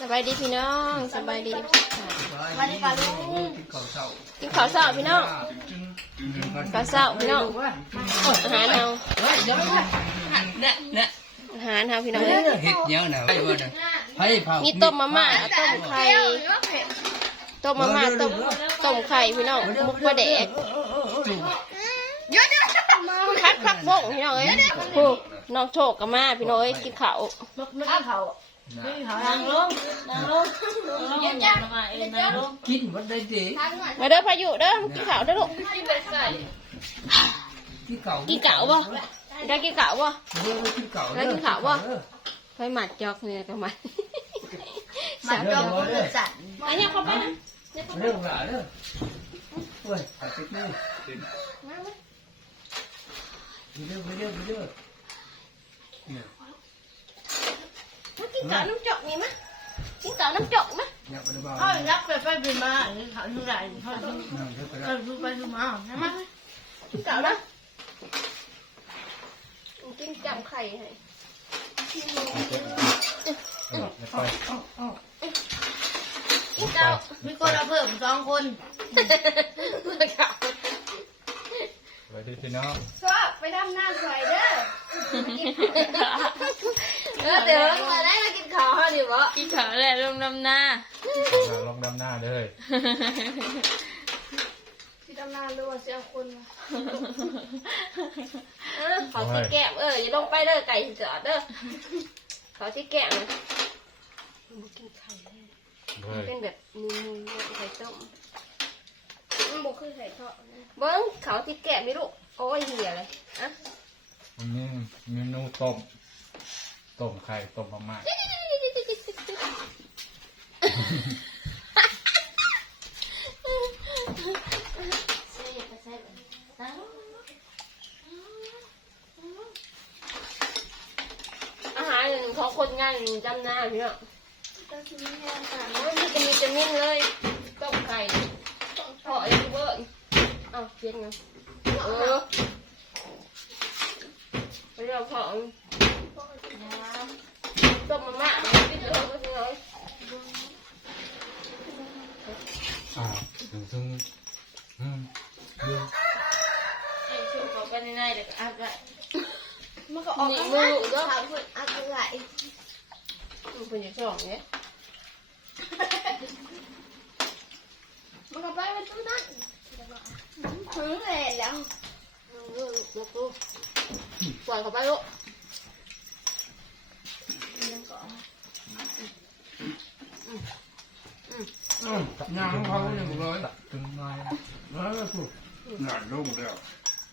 สบายดีพี่น้องสบายดีวันนี้ปลาลุงกินข้าวเช้ากินข้าวเช้าพี่น้องข้าวเช้าพี่น้องอาหารเอาเนี่ยเนี่ยอาหารเอาพี่น้องเห็ดเยนะห้บ่นะให้เผามีมีต้มมาม่าต้มไข่ต้มมาม่าต้มต้มไข่พี่น้องมุกปลาแดกคัดพักบงพี่น้องเอ้ยน้องโชคกับมาพี่น้องเอ้ยกินข้าวนางลงนาง ลงนางลงอย่ามาเองนางลงกินมันได้ดีมาเด้อพายุเด้อกินข้าวเด้อลูกกินเก่ากินเก๋าบ่ได้กิ นเก๋าบ่เด้อกินเก่าได้กินข้าวบ่ไฟหมัดจอกเนี่ยก็มันมาจองคนละจัดอันนี้เข้าไปนะเรื่องหลาเด้อเว้ยไปติดนี่เด้อไปเด้อไปเด้อเนี่ยมากินเก๋าน้ำจอกนี่มะกินเก๋าน้ำจอกมะเนี่ยไปดูบ้าเขายักไปไปไปมาเขาอยู่ไหนเขาอยู่นั่งเด้อไปเขาอยู่ไปอยู่มาใช่ไหมกินเก๋านะกินจำไข่ให้กินเก๋ามีคนเราเพิ่มสองคนเก๋าสวัสดีพี่น้องก็ไปดำน้ำสวยเด้อ เออเดี๋ยวมาได้มากินข้าวห้าดิบ่กินข้าวแหละลงน้ำหน้ามาลงดำหน้าเลยพี่ดำน้ำรู้ว่าเสียคนเออขอที่แก้มเอออย่าลงไปเด้อไก่จอดเด้อขอที่แก้มนะกินไข่เลยเลยเป็นแบบมูมูไข่ต้มมันบุคือไข่ทอดเบิ้งเขาที่แกะไม่รู้โอ้ยเหี้ยเลยอะวันนี้เมนูต้ม ต้มไข่ต้มมาม่าอาหารหนึ่งเขาคนงานจำหน้าพี่เนาะโอ้ยมีจะมีจะมิ่นเลยต้มไข่พอไอ้เบิ้งเอ้าเพี้ยนไงเออไปเรื่องของ ต้มมาม่าพี่เดี๋ยวเขาจะน้อยอ่าถึงซึ่งอืมเดี๋ยวไอ้ช่วงเขาไปในๆเด็กอัดละมันก็ออกมือก็ทำเพื่ออัดไหลมันเป็นอย่างสองเนี้ยมันก็ไปเป็นตู้นั้นถึงเลยแล้วลูกลูกปล่อยเขาไปลูก อย่างเขาเนี่ยหมดเลยตึงน้อยแล้วก็สุดงานลงแล้ว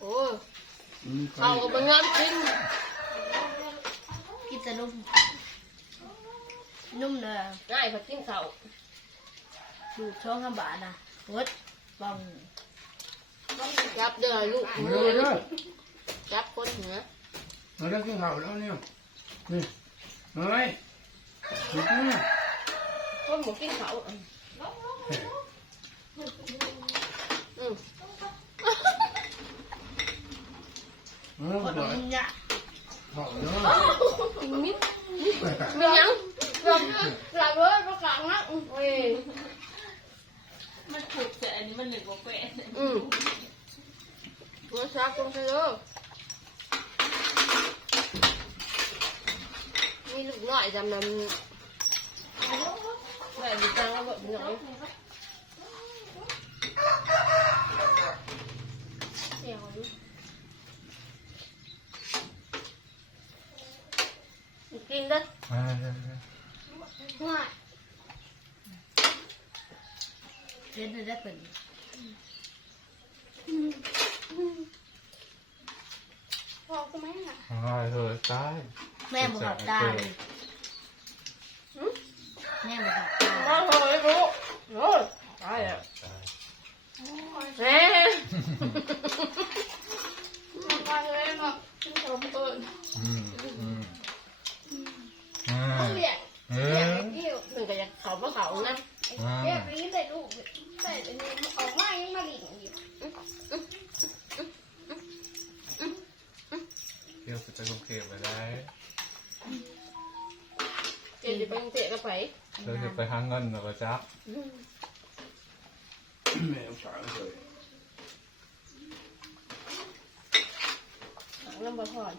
โอ้เขาก็เป็นงานกินกินแต่นุ่มนุ่มเลยง่ายกว่ากินเขาดูช่องข้างบานะวดบังจับเดือลูกเด้อเด้อจับคนเหนือเราได้กินเขาแล้วเนี่ยนี่ เฮ้ยนี่เนี่ยคนหมูกินเขาอืมเออคนเดี๋ยวนุ่มเนี่ยข้าวเนาะมิดไปไปมียังหลับหลับเลยประกาศนะโอ้ยมันถูกแต่อันนี้มันหนึ่งกว่าแปดอืมตัวซักตรงเธอ มีลูกน้อยจำนำแบบดีจังแล้วแบบน้อยเสียวดิกินเด้ออ่าว่าเล่นได้เป็นพอก็ ไม่อะอ่าเฮ้ยตายแม่บอกตาเลยแม่บอกตาโอ้โหรู้โอ้ยตายแล้วตายแม่มาเลยเนาะฉันชมเอิญอืมอืมอ่าเรียกเอเรียกอไอ้กิ้วหนึ่งก็อยากเขามาเขานะอ่าเรียกนี้แต่ลูกแต่อันนี้ออกมายังมาหลิงอยู่เที่ยวไปกรุงเทพไปได้ เดี๋ยวจะไปกรุงเทพก็ไปเราจะไปหาเงินเราก็จับแม่สาวเลยเริ่มบะพอน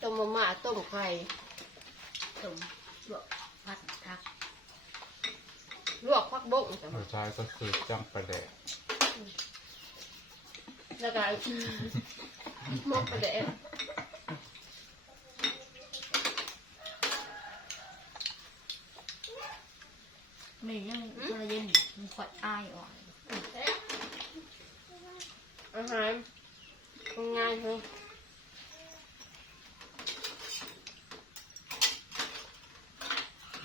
ต้มมาม่าต้มไข่ต้มลวกผัดทัก ลวกพักบกจ้ะผู้ชายก็คือจ้างประแดกแล้วก็หมกไปเด็ดไม่ยังใจเย็นมันขวดอายอ่อนอาหารง่ายๆเลย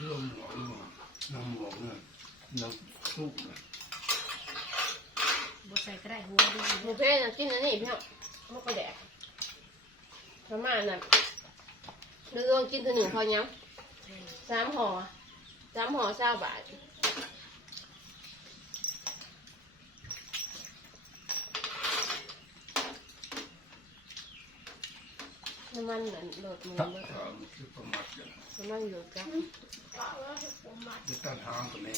ลมหมอกน้ำหมอกเนี่ย น้ำซุปเนี่ยบใส่ก็ได้หัวดีหมูเพนน่ะกินอันนี้พี่น้องหมกไปเด็ดประมาณนั้นเรื่องกินตัวหนึ่งพอยังสามห่อสามห่อเช้าบาทน้ำมันเหมือนโดดมือเลยทางคือประมาทเนี่ยน้ำมันอยู่จ้ะจะตั้งทางกับแม่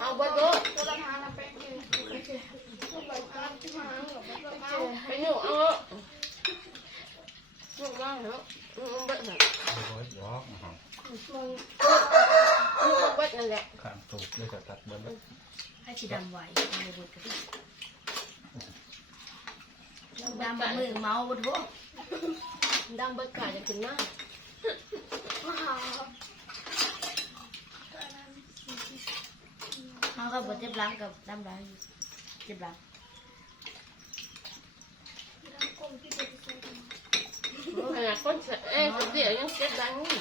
เอาไปโต๊ะตัวละพันไปหรอกตัวละพันไปหนูเอาลูว่างเหรอลูบ็ดน่ะโอ้ยยอกนะครับลูบดนั่นแหละขามตูกเลยจะตัดเบิ้ลแล้วให้สีดำไหวในบทกระดิ่งดำมันมือเมาบนหัดังเบ็ดกาจะขึ้นมาว้า เขาก็บทเจ็บหลังกับดำหลังเจ็บหลังก้มที่จะไปใส่ขนาดคนเอ้ยคนเดียวยังเจ็บดังนี่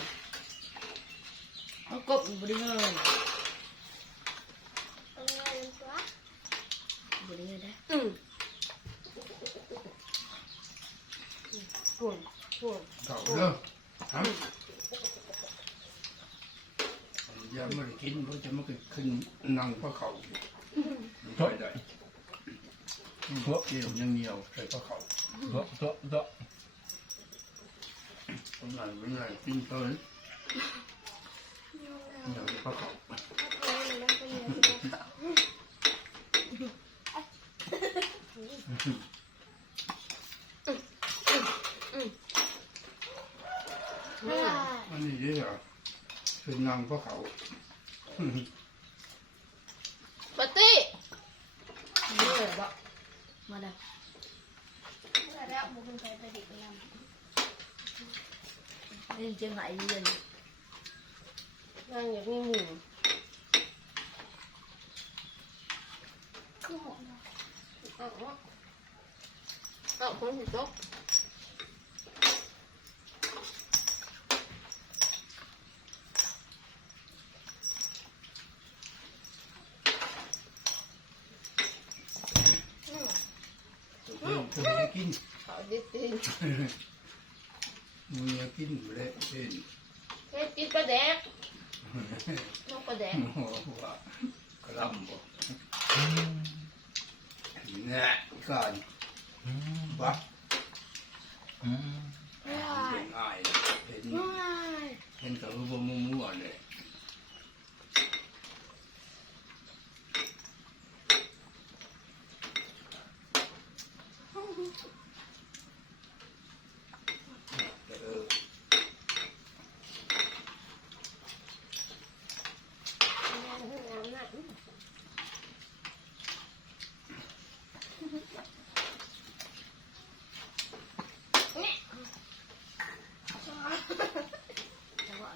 เขากบบริเงินตรงนี้เป็นตัวบริเงินได้อืมปุ่นปุ่นเก่าเด้อฮะอ ย่าไม่ได้กินเพราะจะไม่ขึ้นนั่งพระเขาไม่ค่อยได้พวกเกี่ยวยังเหนียวใส่พระเขาเดาะเดาะเดาะตรงนั้นเป็นไงกินเกินเหนียวพระเขานี่อันนี้เด้อ ขึ้นนั่งพระเขาปาร์ตี้นี่เหรอมาได้แล้วบุกเป็นใครไปดิบไปยังเรื่องเจียงไหเรียนนั่งอย่างนี้หมูคือหอมเอาเอาเอาคนผิดตก嗯เรื่องจะไม่ กินเขาดิบดิบมึงอยากกินอยู่แล้วเช่นเฮ็ดกินปลาแดกนกปลาแดกโอ้โหว่ากระลำบ่เนี่ยก่อนอืมบักอืม เป็นง่ายเห็นเห็นกับว่ามั่วๆเลยเออ แต่ว่า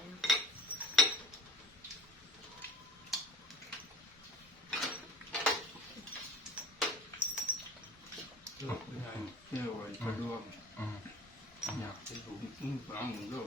เจ้า เป็นไงเจ้าไว้กระดวงอืมอยากจะถูกมึงฟังด้วย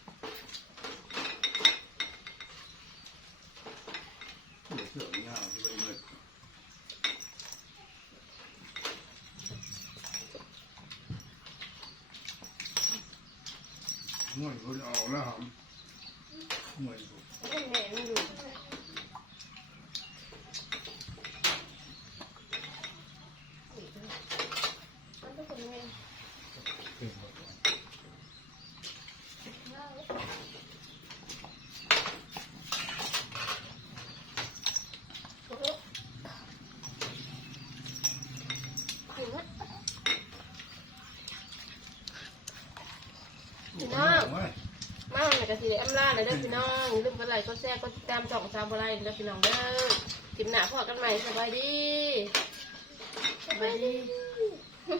หน่วยคนออกแล้วหอมหน่วยคน เห็นอยู่มันก็เป็นไง ตื่นหมด ถึงนะพี่น้อง ง่วย มาหน่ อยกะสิได้อำลาเลยเด้อพี่น้องอย่าลืมกดไลค์กดแชร์กดติดตามช่องสาวบัวไลเด้อพี่น้องเด้อคลิปหน้าพอกันใหม่สบายดีสบายดี